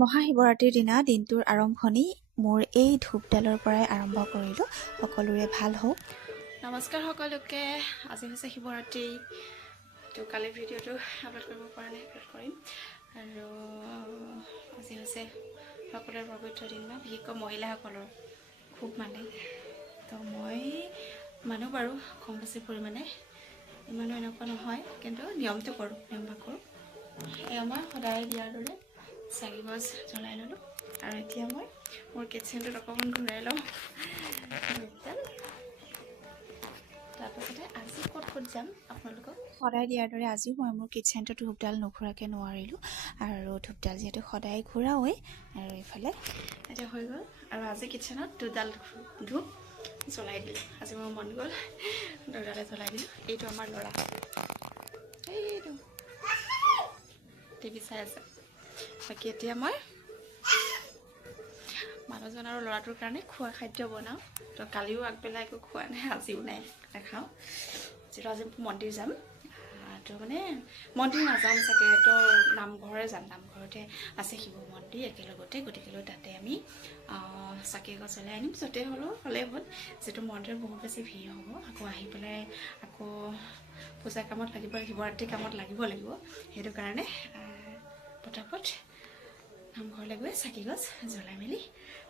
মহাশিৱৰাত্ৰিৰ দিনা দিনটোৰ আৰম্ভণি মোৰ এই ধূপডালৰ পৰাই আৰম্ভ কৰিলোঁ। সকলোৰে ভাল হওক। নমস্কাৰ সকলোকে। আজি হৈছে শিৱৰাত্ৰি। তো কালি ভিডিঅ'টো আপলোড কৰিব পৰা নাই, আপলোড কৰিম। আৰু আজি হৈছে সকলোৰে পবিত্ৰ দিন ন, বিশেষকৈ মহিলাসকলৰ খুব মানে। তো মই মানুহ বাৰু কম বেছি পৰিমাণে, ইমানো এনেকুৱা নহয়, কিন্তু নিয়মটো কৰোঁ, নিয়ম ভাগ কৰোঁ। এয়া মই সদায় দিয়াৰ দৰে চাকি গছ জ্বলাই ল'লোঁ। আৰু এতিয়া মই মোৰ কিটচেনটোত অকণমান ঘূৰাই লওঁ। তাৰপাছতে আজি ক'ত যাম আপোনালোকক সদায় দিয়াৰ দৰে আজিও মই মোৰ কিটচেনটো ধূপডাল নুঘূৰাকৈ নোৱাৰিলোঁ। আৰু ধূপডাল যিহেতু সদায় ঘূৰাওৱেই, আৰু এইফালে এতিয়া হৈ গ'ল। আৰু আজি কিটচেনত দুডাল ধূপ জ্বলাই দিলোঁ। আজি মোৰ মন গ'ল, দুডালে জ্বলাই দিলোঁ। এইটো আমাৰ ল'ৰা, এইটো টিভি চাই আছে। বাকী এতিয়া মই মানুহজন আৰু ল'ৰাটোৰ কাৰণে খোৱা খাদ্য বনাওঁ। তো কালিও আগবেলা একো খোৱা নাই, আজিও নাই, নাখাওঁ। যিটো আজি মন্দিৰ যাম, তো মানে মন্দিৰ নাযাম চাগে, তো নামঘৰে যাম। নামঘৰতে আছে শিৱ মন্দিৰ একেলগতে, গতিকেলৈ তাতে আমি চাকি গছ জ্বলাই আনিম। য'তে হ'লেই হ'ল, যিটো মন্দিৰত বহুত বেছি ভিৰ হ'ব। আকৌ আহি পেলাই আকৌ পূজা কামত লাগিব, শিৱৰাত্ৰি কামত লাগিব। সেইটো কাৰণে পটাপট নামঘৰলৈ গৈ চাকি গছ জ্বলাই মেলি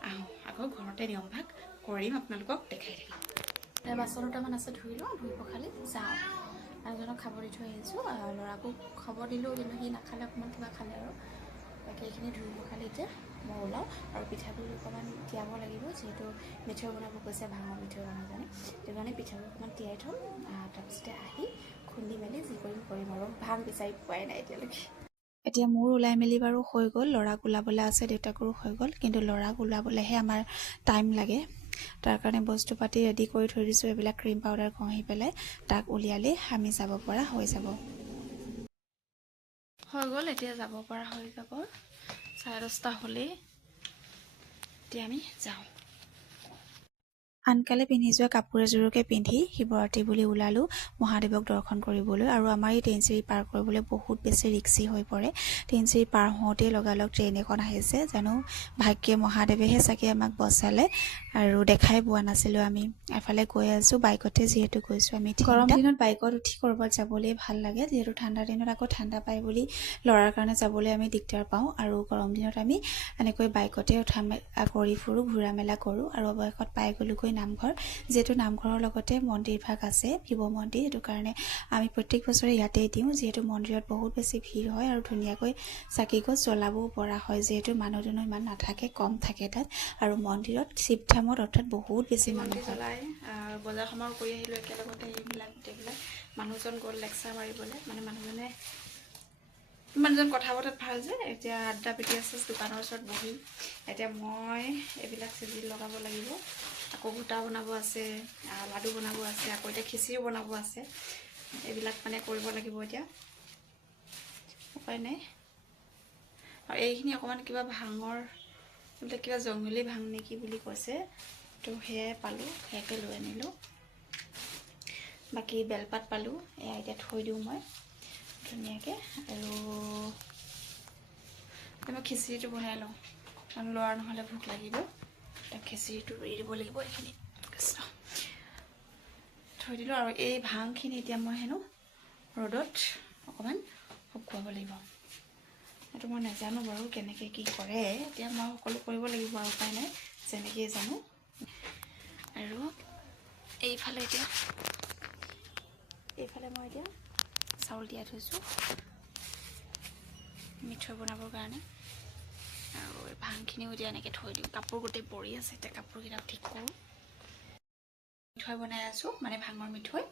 আহোঁ। আকৌ ঘৰতে নিয়ম ভাগ কৰিম, আপোনালোকক দেখাই থাকিম। বাচন দুটামান আছে, ধুই লওঁ, ধুই পখালি যাওঁ। মানুহজনক খাব দি থৈ আহিছোঁ, ল'ৰাকো খবৰ দিলোঁ, কিন্তু সি নাখালে, অকণমান কিবা খালে আৰু। বাকী এইখিনি ধুই পখালি এতিয়া মই ওলাওঁ। আৰু পিঠাগুড়ি অকণমান তিয়াব লাগিব, যিহেতু মিঠৈ বনাব কৈছে, ভাঙৰ মিঠৈ মানুহজনে। সেইটো কাৰণে পিঠাগুড়ি অকণমান তিয়াই থ'ম। তাৰপিছতে আহি খুন্দি মেলি যি কৰিম আৰু। ভাং বিচাৰি পোৱাই নাই এতিয়ালৈকে। এতিয়া মোৰ ওলাই মেলি বাৰু হৈ গ'ল। ল'ৰাক ওলাবলৈ আছে, দেউতাকৰো হৈ গ'ল, কিন্তু ল'ৰাক ওলাবলৈহে আমাৰ টাইম লাগে। তাৰ কাৰণে বস্তু পাতি ৰেডি কৰি থৈ দিছোঁ। এইবিলাক ক্ৰীম পাউডাৰ ঘঁহি পেলাই তাক উলিয়ালেই আমি যাব পৰা হৈ যাব। হৈ গ'ল, এতিয়া যাব পৰা হৈ যাব। 10:30 হ'লেই, এতিয়া আমি যাওঁ। আনকালে পিন্ধি যোৱা কাপোৰ এযোৰকে পিন্ধি শিৱৰাত্ৰি বুলি ওলালোঁ মহাদেৱক দৰ্শন কৰিবলৈ। আৰু আমাৰ এই টেনচিৰি পাৰ কৰিবলৈ বহুত বেছি ৰিক্সি হৈ পৰে। টেনচিৰি পাৰ হওঁতেই লগালগ ট্ৰেইন এখন আহিছে। জানো ভাগ্যে মহাদেৱেহে চাগে আমাক বচালে, আৰু দেখাই পোৱা নাছিলোঁ আমি। এফালে গৈ আছোঁ, বাইকতে যিহেতু গৈছোঁ আমি। গৰম দিনত বাইকত উঠি ক'ৰবাত যাবলৈ ভাল লাগে, যিহেতু ঠাণ্ডা দিনত আকৌ ঠাণ্ডা পায় বুলি ল'ৰাৰ কাৰণে যাবলৈ আমি দিগদাৰ পাওঁ। আৰু গৰম দিনত আমি এনেকৈ বাইকতে উঠা মেলা কৰি ফুৰোঁ, ঘূৰা মেলা কৰোঁ। আৰু অৱশেষত পাই গ'লোগৈ নামঘৰ। যিহেতু নামঘৰৰ লগতে মন্দিৰ ভাগ আছে, শিৱ মন্দিৰ, সেইটো কাৰণে আমি প্ৰত্যেক বছৰে ইয়াতেই দিওঁ। যিহেতু মন্দিৰত বহুত বেছি ভিৰ হয়, আৰু ধুনীয়াকৈ চাকি গছ জ্বলাবও পৰা হয়, যিহেতু মানুহ দুনুহ ইমান নাথাকে, কম থাকে তাত। আৰু মন্দিৰত শিৱধামত অৰ্থাৎ বহুত বেছি মানুহ জ্বলাই বজাৰ সমাৰ কৰি আহিলোঁ একেলগতে। এইবিলাক গোটেইবিলাক মানুহজন গ'ল লেকচাৰ মাৰিবলৈ, মানে মানুহজন কথা বতৰাত ভাল যে। এতিয়া আড্ডা পিটি আছে দোকানৰ ওচৰত বহি। এতিয়া মই এইবিলাক চিজিল লগাব লাগিব, আকৌ গোটা বনাব আছে, লাডু বনাব আছে, আকৌ এতিয়া খিচিৰিও বনাব আছে। এইবিলাক মানে কৰিব লাগিব এতিয়া, উপায় নাই। আৰু এইখিনি অকণমান কিবা ভাঙৰ, এইবিলাক কিবা জংঘলী ভাং নেকি বুলি কৈছে, তো সেয়াই পালোঁ, সেয়াকে লৈ আনিলোঁ। বাকী বেলপাত পালোঁ, এয়া এতিয়া থৈ দিওঁ মই ধুনীয়াকৈ। আৰু মই খিচিৰিটো বনাই লওঁ, কাৰণ ল'ৰা নহ'লে ভোক লাগিব। খিচিৰিটো এৰি দিব লাগিব। এইখিনি থৈ দিলোঁ। আৰু এই ভাংখিনি এতিয়া মই হেনো ৰ'দত অকণমান শুকুৱাব লাগিব। সেইটো মই নাজানো বাৰু কেনেকৈ কি কৰে। এতিয়া মই সকলো কৰিব লাগিব, আৰু উপায় নাই, যেনেকৈয়ে জানো। আৰু এইফালে মই এতিয়া চাউল তিয়াই থৈছোঁ মিঠৈ বনাবৰ কাৰণে। আৰু এই ভাংখিনিও এতিয়া এনেকৈ থৈ দিওঁ। কাপোৰ গোটেই পৰি আছে, এতিয়া কাপোৰকেইটা ঠিক কৰোঁ। মিঠৈ বনাই আছোঁ, মানে ভাঙৰ মিঠৈ।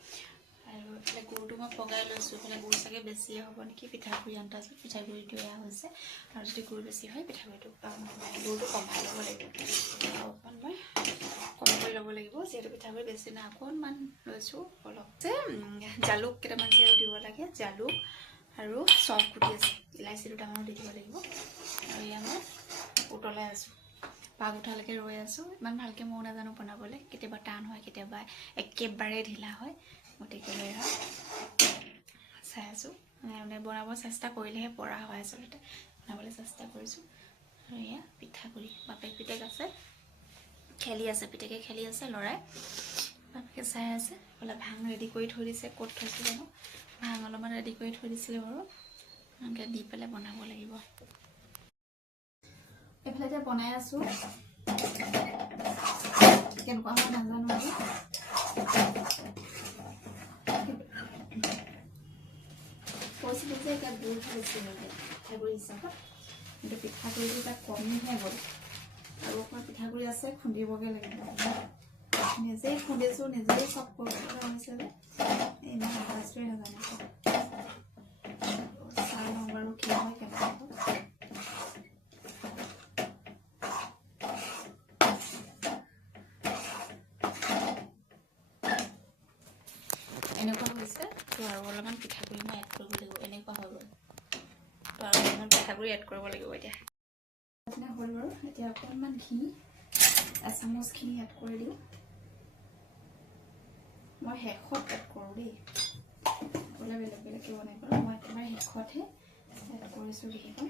আৰু এইফালে গুৰটো মই পগাই লৈছোঁ। এইফালে গুৰ চাগে বেছিয়ে হ'ব নেকি, পিঠাগুড়ি আন্দাজত পিঠাগুড়িটো এয়া হৈছে। আৰু যদি গুৰ বেছি হয়, পিঠাগুড়িটো গুৰটো কমাই ল'ব লাগিব। অকণমান মই কম কৰি ল'ব লাগিব, যিহেতু পিঠাগুড়ি বেছি নাই, অকণমান লৈছোঁ। অলপ যে জালুক কেইটামান যিহেতু দিব লাগে, জালুক আৰু চফ গুটি আছে, ইলাচি দুটামানো দি দিব লাগিব। আৰু এয়া মই উতলাই আছোঁ, পাগ উঠালৈকে ৰৈ আছোঁ। ইমান ভালকৈ ময়ো নাজানো বনাবলৈ, কেতিয়াবা টান হয়, কেতিয়াবা একেবাৰে ঢিলা হয়। গতিকে চাই আছোঁ, মানে বনাব চেষ্টা কৰিলেহে পৰা হয়। আচলতে বনাবলৈ চেষ্টা কৰিছোঁ। আৰু এয়া পিঠাগুড়ি বাপেক পিতেক আছে খেলি আছে পিতেকে খেলি আছে ল'ৰাই বাপেকে চাই আছে বোলে ভাং ৰেডি কৰি থৈ দিছে ক'ত থৈছে জানো ভাং অলপমান ৰেডি কৰি থৈ দিছিলে বাৰু এনেকৈ দি পেলাই বনাব লাগিব এইফালে এতিয়া বনাই আছোঁ কেনেকুৱা হয় নাজানো আৰু কৈছিলোঁ যে এতিয়া গুড় খাইছিল পিঠাগুড়ি হিচাপত কিন্তু পিঠাগুড়িটো তাত কমিহে গ'ল আৰু অকণমান পিঠাগুড়ি আছে খুন্দিবগৈ লাগিব নিজেই খুন্দিছোঁ নিজেই চব কৰিব লগা হৈছে যে ইমান আৱাজটোৱে নাজানো চাই লওঁ বাৰু কি হয় কেনেকুৱা এনেকুৱা হৈছে তো আৰু অলপমান পিঠাগুড়ি মই এড কৰিব লাগিব এনেকুৱা হৈ গ'ল তো আৰু অলপমান পিঠাগুড়ি এড কৰিব লাগিব এতিয়া হ'ল বাৰু এতিয়া অকণমান ঘি এচামুচখিনি এড কৰি দিওঁ মই শেষত এড কৰোঁ দেই সকলোৱে বেলেগ বেলেগকৈ বনাই কৰোঁ মই একেবাৰে শেষতহে এড কৰিছোঁ ঘিকণ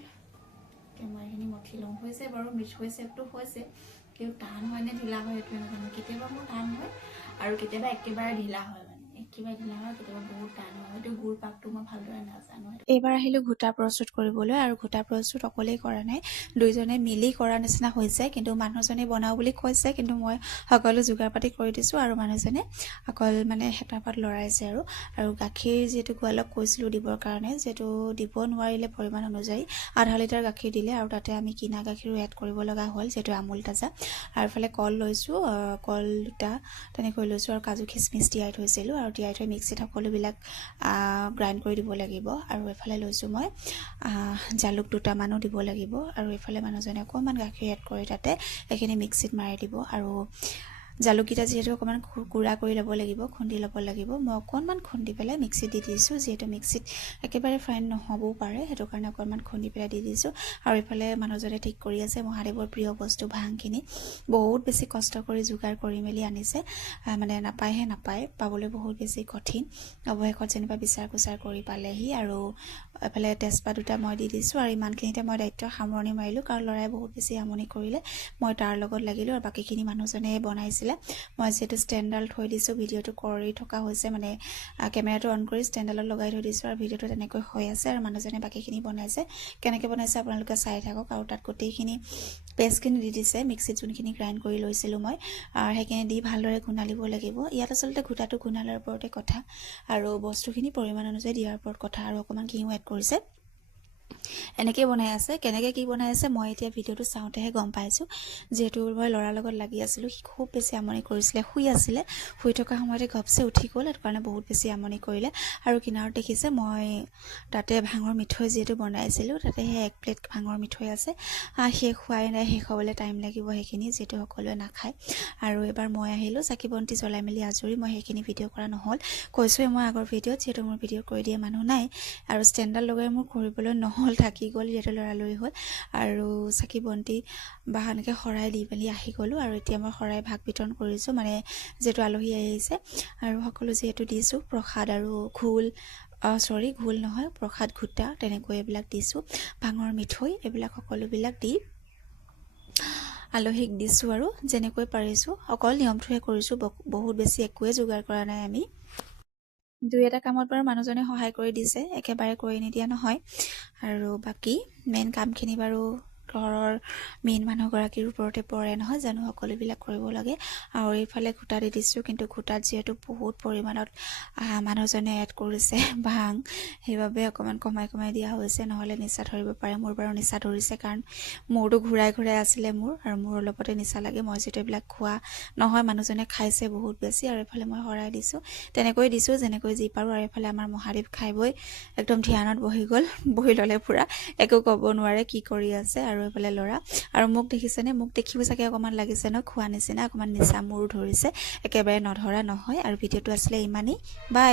মই এইখিনি মঠি লওঁ হৈছে বাৰু মিক্স হৈছেতো হৈছে কিন্তু টান হয় নে ঢিলা হয় এইটোৱে নাজানো কেতিয়াবা মোৰ টান হয় আৰু কেতিয়াবা একেবাৰে ঢিলা হয় একেবাৰে ঢিলা হয় কেতিয়াবা বহুত টান হয় হয়তো গুড় পাকটো মই ভালদৰে নাজানো এইবাৰ আহিলোঁ ঘোটা প্ৰস্তুত কৰিবলৈ আৰু ঘোটা প্ৰস্তুত অকলেই কৰা নাই দুইজনে মিলি কৰা নিচিনা হৈছে কিন্তু মানুহজনে বনাওঁ বুলি কৈছে কিন্তু মই সকলো যোগাৰ পাতি কৰি দিছোঁ আৰু মানুহজনে অকল মানে হেতাপাত লৰাইছে আৰু গাখীৰ যিহেতু গোৱালক কৈছিলোঁ দিবৰ কাৰণে যিহেতু দিব নোৱাৰিলে পৰিমাণ অনুযায়ী আধা লিটাৰ গাখীৰ দিলে আৰু তাতে আমি কিনা গাখীৰো এড কৰিব লগা হ'ল যিহেতু আমুল তাজা আৰু ইফালে কল লৈছোঁ কল দুটা তেনেকৈ লৈছোঁ আৰু কাজু খিচমিচ তিয়াই থৈছিলোঁ আৰু তিয়াই থৈ মিক্সিত সকলোবিলাক গ্ৰাইণ্ড কৰি দিব লাগিব আৰু এফালে লৈছোঁ মই জালুক দুটামানো দিব লাগিব আৰু এইফালে মানুহজনে অকণমান গাখীৰ এড কৰি তাতে এইখিনি মিক্সিত মাৰি দিব আৰু জালুককেইটা যিহেতু অকণমান গুড়া কৰি ল'ব লাগিব খুন্দি ল'ব লাগিব মই অকণমান খুন্দি পেলাই মিক্সিত দি দিছোঁ যিহেতু মিক্সিত একেবাৰে ফাইন নহ'বও পাৰে সেইটো কাৰণে অকণমান খুন্দি পেলাই দি দিছোঁ আৰু এইফালে মানুহজনে ঠিক কৰি আছে মহাদেৱৰ প্ৰিয় বস্তু ভাংখিনি বহুত বেছি কষ্ট কৰি যোগাৰ কৰি মেলি আনিছে মানে নাপায় পাবলৈ বহুত বেছি কঠিন অৱশেষত যেনিবা বিচাৰ কুচাৰ কৰি পালেহি আৰু এফালে তেজপাত দুটা মই দি দিছোঁ আৰু ইমানখিনিতে মই দায়িত্ব সামৰণি মাৰিলোঁ কাৰণ ল'ৰাই বহুত বেছি আমনি কৰিলে মই তাৰ লগত লাগিলোঁ আৰু বাকীখিনি মানুহজনে বনাইছিলে মই যিহেতু ষ্টেণ্ডডাল থৈ দিছোঁ ভিডিঅ'টো কৰি থকা হৈছে মানে কেমেৰাটো অন কৰি ষ্টেণ্ডডালত লগাই থৈ দিছোঁ আৰু ভিডিঅ'টো তেনেকৈ হৈ আছে আৰু মানুহজনে বাকীখিনি বনাইছে কেনেকৈ বনাইছে আপোনালোকে চাই থাকক আৰু তাত গোটেইখিনি পেষ্টখিনি দি দিছে মিক্সিত যোনখিনি গ্ৰাইণ্ড কৰি লৈছিলোঁ মই আৰু সেইখিনি দি ভালদৰে গুণালিব লাগিব ইয়াত আচলতে ঘোটাটো গুণালৰ ওপৰতে কথা আৰু বস্তুখিনি পৰিমাণ অনুযায়ী দিয়াৰ ওপৰত কথা আৰু অকণমান ঘিউ এড কৰিছে এনেকৈ বনাই আছে কেনেকৈ কি বনাই আছে মই এতিয়া ভিডিঅ'টো চাওঁতেহে গম পাইছোঁ যিহেতু মই ল'ৰাৰ লগত লাগি আছিলোঁ সি খুব বেছি আমনি কৰিছিলে শুই থকা সময়তে ঘপচে উঠি গ'ল সেইটো কাৰণে বহুত বেছি আমনি কৰিলে আৰু কিনাৰত দেখিছে মই তাতে ভাঙৰ মিঠৈ যিহেতু বনাইছিলোঁ তাতে সেই 1 প্লেট ভাঙৰ মিঠৈ আছে শেষ হোৱাই নাই শেষ হ'বলৈ টাইম লাগিব সেইখিনি যিহেতু সকলোৱে নাখায় আৰু এবাৰ মই আহিলোঁ চাকি বন্তি জ্বলাই মেলি আজৰি মই সেইখিনি ভিডিঅ' কৰা নহ'ল কৈছোঁৱে মই আগৰ ভিডিঅ'ত যিহেতু মোৰ ভিডিঅ' কৰি দিয়া মানুহ নাই আৰু ষ্টেণ্ডডাল লগাই মোৰ কৰিবলৈ নহ'ল থাকি গ'ল যিহেতু লৰালৰি হ'ল আৰু চাকি বন্তি বা এনেকৈ শৰাই দি মেলি আহি গ'লোঁ আৰু এতিয়া মই শৰাই ভাগ বিতৰণ কৰিছোঁ মানে যিহেতু আলহী আহিছে আৰু সকলো যিহেতু দিছোঁ প্ৰসাদ আৰু ঘোল নহয় প্ৰসাদ ঘোটা তেনেকৈ এইবিলাক দিছোঁ ভাঙৰ মিঠৈ এইবিলাক সকলোবিলাক দি আলহীক দিছোঁ আৰু যেনেকৈ পাৰিছোঁ অকল নিয়মটোহে কৰিছোঁ বহুত বেছি একোৱে যোগাৰ কৰা নাই আমি দুই এটা কামত বাৰু মানুহজনে সহায় কৰি দিছে একেবাৰে কৰি নিদিয়া নহয় আৰু বাকী মেইন কামখিনি বাৰু ঘৰৰ মেইন মানুহগৰাকীৰ ওপৰতে পৰে নহয় জানো সকলোবিলাক কৰিব লাগে আৰু এইফালে ঘোটা দি দিছোঁ কিন্তু ঘোটাত যিহেতু বহুত পৰিমাণত মানুহজনে এড কৰিছে ভাং সেইবাবে অকণমান কমাই দিয়া হৈছে নহ'লে নিচা ধৰিব পাৰে মোৰ বাৰু নিচা ধৰিছে কাৰণ মূৰটো ঘূৰাই আছিলে মোৰ আৰু মোৰ অলপতে নিচা লাগে মই যিহেতু এইবিলাক খোৱা নহয় মানুহজনে খাইছে বহুত বেছি আৰু এইফালে মই শৰাই দিছোঁ তেনেকৈ দিছোঁ যেনেকৈ যি পাৰোঁ আৰু এইফালে আমাৰ মহাদেৱ খাই বৈ একদম ধ্যানত বহি ল'লে পুৰা একো ক'ব নোৱাৰে কি কৰি আছে আৰু এইফালে ল'ৰা আৰু মোক দেখিছেনে মোক দেখিব চাগে অকণমান লাগিছে ন খোৱা নিচিনা অকণমান নিচা মোৰো ধৰিছে একেবাৰে নধৰা নহয় আৰু ভিডিঅ'টো আছিলে ইমানেই বাই